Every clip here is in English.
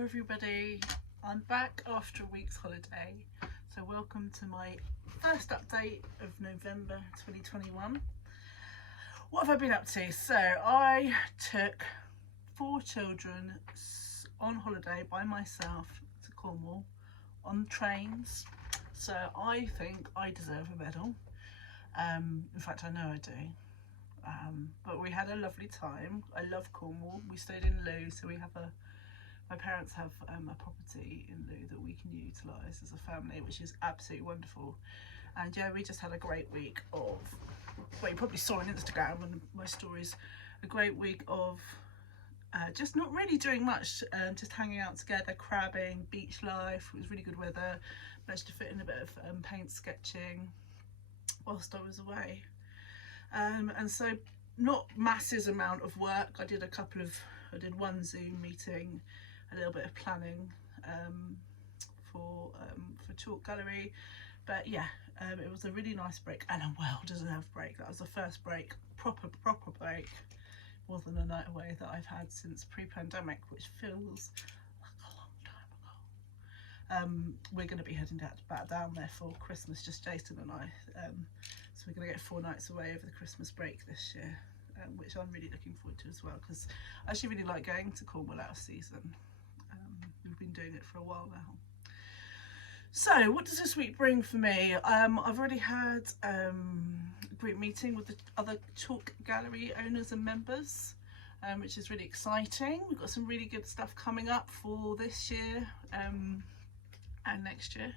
Hello everybody, I'm back after a week's holiday, so welcome to my first update of November 2021. What have I been up to? So I took 4 children on holiday by myself to Cornwall on trains, so I think I deserve a medal. In fact, I know I do. But we had a lovely time. I love Cornwall. We stayed in Loo, so my parents have a property in Loo that we can utilise as a family, which is absolutely wonderful. And yeah, we just had a great week of, well, you probably saw on Instagram and my stories, a great week of just not really doing much, just hanging out together, crabbing, beach life. It was really good weather. Managed to fit in a bit of paint sketching whilst I was away. And so not masses amount of work. I did one Zoom meeting, a little bit of planning for Chalk Gallery, but yeah, it was a really nice break and a well-deserved break. That was the first break, proper break, more than a night away, that I've had since pre-pandemic, which feels like a long time ago. We're going to be heading back down there for Christmas, just Jason and I. So we're going to get 4 nights away over the Christmas break this year, which I'm really looking forward to as well, because I actually really like going to Cornwall out of season. We've been doing it for a while now. So what does this week bring for me? I've already had a group meeting with the other Chalk Gallery owners and members, which is really exciting. We've got some really good stuff coming up for this year and next year.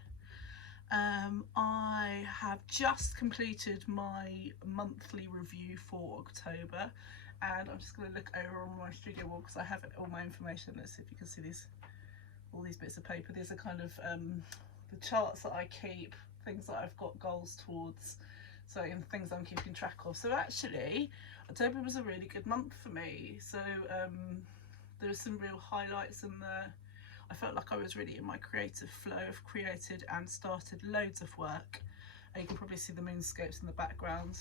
I have just completed my monthly review for October, and I'm just going to look over on my studio wall because I have all my information. Let's see if you can see all these bits of paper. These are kind of the charts that I keep, things that I've got goals towards, so and things I'm keeping track of. So actually, October was a really good month for me. So there's some real highlights in there. I felt like I was really in my creative flow. I've created and started loads of work. You can probably see the moonscapes in the background.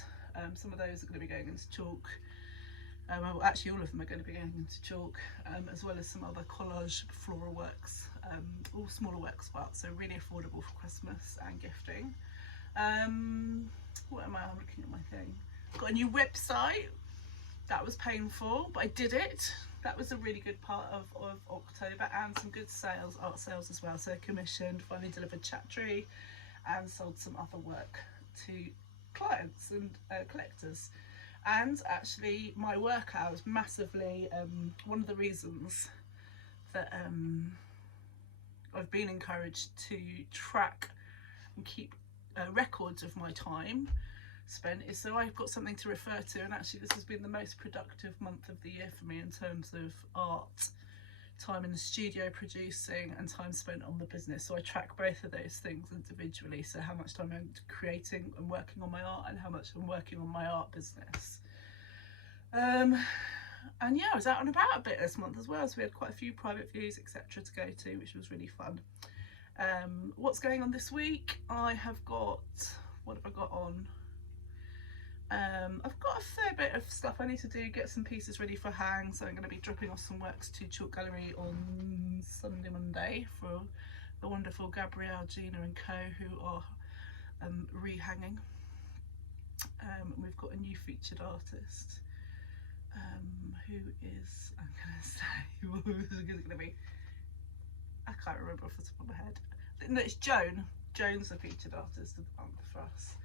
Some of those are going to be going into chalk. Well, actually all of them are going to be going into chalk, as well as some other collage floral works, all smaller works, so really affordable for Christmas and gifting. What am I'm looking at my thing. Got a new website. That was painful, but I did it. That was a really good part of October, and some good art sales as well. So I commissioned, finally delivered Chattery, and sold some other work to clients and collectors. And actually my work hours massively, one of the reasons that I've been encouraged to track and keep records of my time spent is so I've got something to refer to. And actually this has been the most productive month of the year for me in terms of art, time in the studio producing, and time spent on the business. So I track both of those things individually, so how much time I'm creating and working on my art, and how much I'm working on my art business. And yeah, I was out and about a bit this month as well, so we had quite a few private views, etc. to go to, which was really fun. What's going on this week? I have got, what have I got on? I've got a fair bit of stuff I need to do, get some pieces ready for hang, so I'm going to be dropping off some works to Chalk Gallery on Monday for the wonderful Gabrielle, Gina and co, who are rehanging. We've got a new featured artist who is, I'm going to say, who is it going to be? I can't remember off the top of my head. No, it's Joan. Joan's the featured artist of the month for us.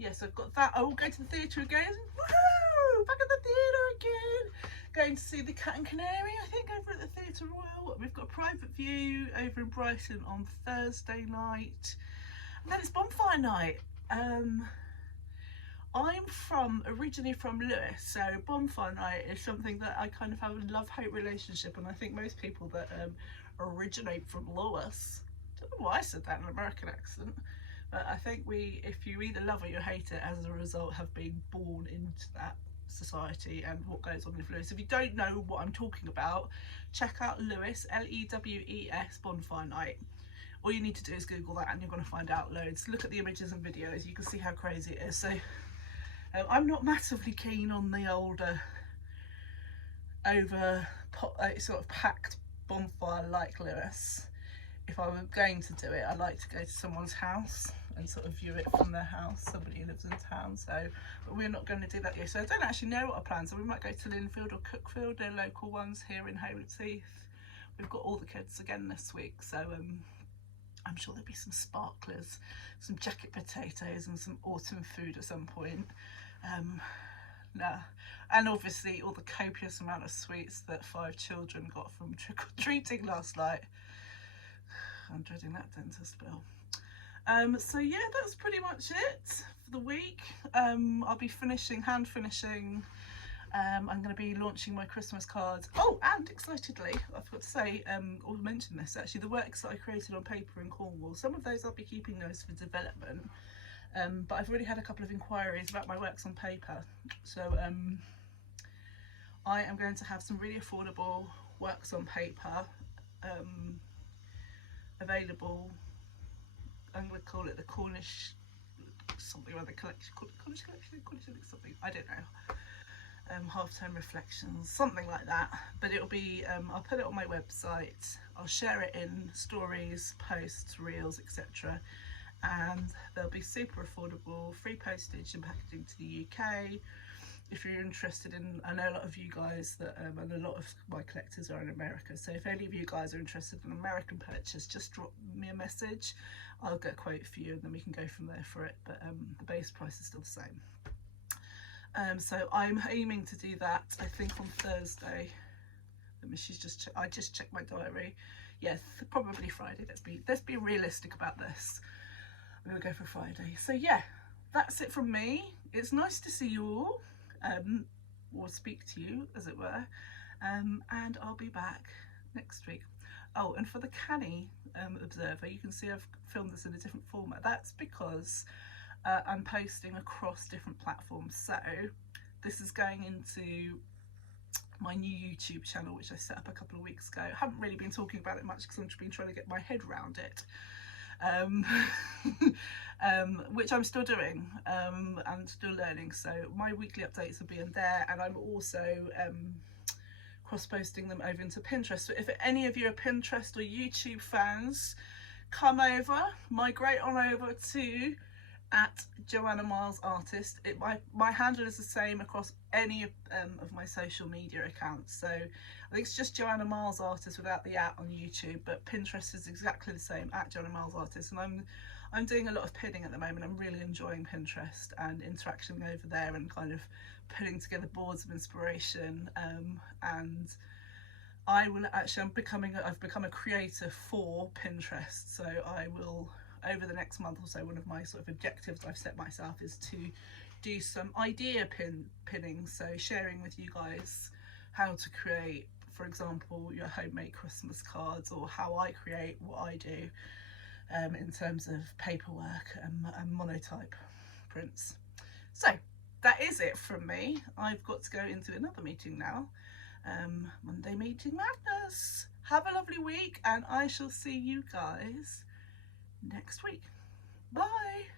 Yes, I've got that. I will go to the theatre again. Woohoo! Back at the theatre again. Going to see The Cat and Canary, I think, over at the Theatre Royal. We've got a private view over in Brighton on Thursday night. And then it's bonfire night. I'm originally from Lewis, so bonfire night is something that I kind of have a love-hate relationship, and I think most people that originate from Lewis, I don't know why I said that in an American accent, but I think if you either love or you hate it, as a result have been born into that society and what goes on with Lewis. If you don't know what I'm talking about, check out Lewis, Lewes, bonfire night. All you need to do is Google that and you're going to find out loads. Look at the images and videos, you can see how crazy it is. So I'm not massively keen on the older over sort of packed bonfire like Lewis. If I were going to do it, I like to go to someone's house and sort of view it from their house, somebody who lives in town. So, but we're not going to do that yet. So I don't actually know what our plans are. We might go to Linfield or Cookfield, they're local ones here in Hayward-Heath. We've got all the kids again this week, so I'm sure there'll be some sparklers, some jacket potatoes and some autumn food at some point. And obviously all the copious amount of sweets that 5 children got from trick-or-treating last night. I'm dreading that dentist bill. So yeah, that's pretty much it for the week. I'll be hand finishing. I'm going to be launching my Christmas cards. Oh, and excitedly, I forgot to say, or mention this actually, the works that I created on paper in Cornwall, some of those I'll be keeping those for development. But I've already had a couple of inquiries about my works on paper. So I am going to have some really affordable works on paper available. I'm going to call it the Cornish something or other collection, Cornish something, I don't know. Half-term reflections, something like that. But it'll be, I'll put it on my website, I'll share it in stories, posts, reels, etc. And they'll be super affordable, free postage and packaging to the UK. If you're interested in, I know a lot of you guys that, and a lot of my collectors are in America, so if any of you guys are interested in American purchase, just drop me a message. I'll get a quote for you and then we can go from there for it, but the base price is still the same. So I'm aiming to do that, I think, on Thursday. I just checked my diary. Yes, probably Friday. Let's be realistic about this. I'm gonna go for Friday. So yeah, that's it from me. It's nice to see you all, or speak to you as it were, and I'll be back next week. Oh, and for the Canny Observer, you can see I've filmed this in a different format. That's because I'm posting across different platforms. So this is going into my new YouTube channel, which I set up a couple of weeks ago. I haven't really been talking about it much because I've been trying to get my head around it. Which I'm still doing and still learning. So my weekly updates will be in there, and I'm also cross-posting them over into Pinterest. So if any of you are Pinterest or YouTube fans, come over, migrate on over to @JoannaMilesArtist. My handle is the same across any of my social media accounts. So I think it's just Joanna Miles Artist without the @ on YouTube, but Pinterest is exactly the same, @JoannaMilesArtist. And I'm doing a lot of pinning at the moment. I'm really enjoying Pinterest and interaction over there and kind of putting together boards of inspiration. And I will actually, I've become a creator for Pinterest. So I will, over the next month or so, one of my sort of objectives I've set myself is to do some idea pinning, so sharing with you guys how to create, for example, your homemade Christmas cards, or how I create what I do in terms of paperwork and monotype prints. So that is it from me. I've got to go into another meeting now. Monday Meeting Madness. Have a lovely week, and I shall see you guys next week. Bye.